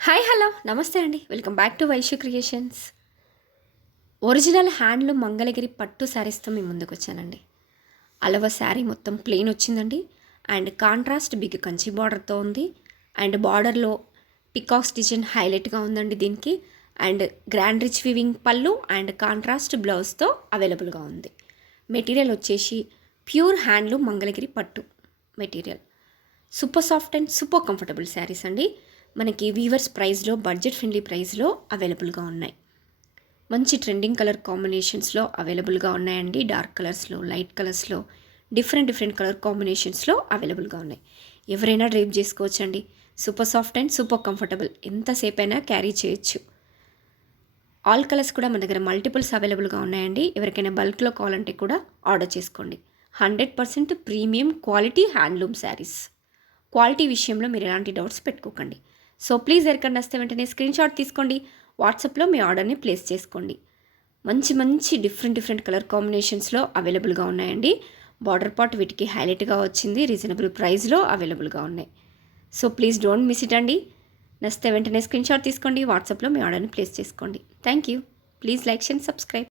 Hi hello నమస్తే అండి. Welcome back to Vaishya Creations. Original handloom Mangalagiri పట్టు శారీస్తో మీ ముందుకు వచ్చానండి. అలవ శారీ మొత్తం ప్లెయిన్ వచ్చిందండి. అండ్ కాంట్రాస్ట్ బిగ్ కంచి బార్డర్తో ఉంది. అండ్ బార్డర్లో పికాక్స్ డిజైన్ హైలైట్గా ఉందండి దీనికి. అండ్ గ్రాండ్ రిచ్ వివింగ్ పళ్ళు అండ్ కాంట్రాస్ట్ బ్లౌజ్తో అవైలబుల్గా ఉంది. మెటీరియల్ వచ్చేసి ప్యూర్ హ్యాండ్లూమ్ మంగళగిరి పట్టు material. Super soft and super comfortable saris అండి. మనకి వీవర్స్ ప్రైస్లో బడ్జెట్ ఫ్రెండ్లీ ప్రైస్లో అవైలబుల్గా ఉన్నాయి. మంచి ట్రెండింగ్ కలర్ కాంబినేషన్స్లో అవైలబుల్గా ఉన్నాయండి. డార్క్ కలర్స్లో, లైట్ కలర్స్లో, డిఫరెంట్ కలర్ కాంబినేషన్స్లో అవైలబుల్గా ఉన్నాయి. ఎవరైనా డ్రైప్ చేసుకోవచ్చండి. Super soft and super comfortable, ఎంతసేపు అయినా క్యారీ చేయొచ్చు. ఆల్ కలర్స్ కూడా మన దగ్గర మల్టిపుల్స్ అవైలబుల్గా ఉన్నాయండి. ఎవరికైనా బల్క్లో కావాలంటే కూడా ఆర్డర్ చేసుకోండి. 100% premium quality handloom saris. Quality విషయంలో మీరు ఎలాంటి డౌట్స్ పెట్టుకోకండి. సో ప్లీజ్ ఎవరికైనా వస్తే వెంటనే స్క్రీన్ షాట్ తీసుకోండి. వాట్సాప్లో మీ ఆర్డర్ని ప్లేస్ చేసుకోండి. మంచి డిఫరెంట్ కలర్ కాంబినేషన్స్లో అవైలబుల్గా ఉన్నాయండి. బార్డర్ పార్ట్ వీటికి హైలైట్గా వచ్చింది. రీజనబుల్ ప్రైస్లో అవైలబుల్గా ఉన్నాయి. So please don't miss it అండి. నచ్చితే వెంటనే స్క్రీన్ షాట్ తీసుకోండి. వాట్సాప్లో మీ ఆర్డర్ని ప్లేస్ చేసుకోండి. Thank you. Please like and subscribe.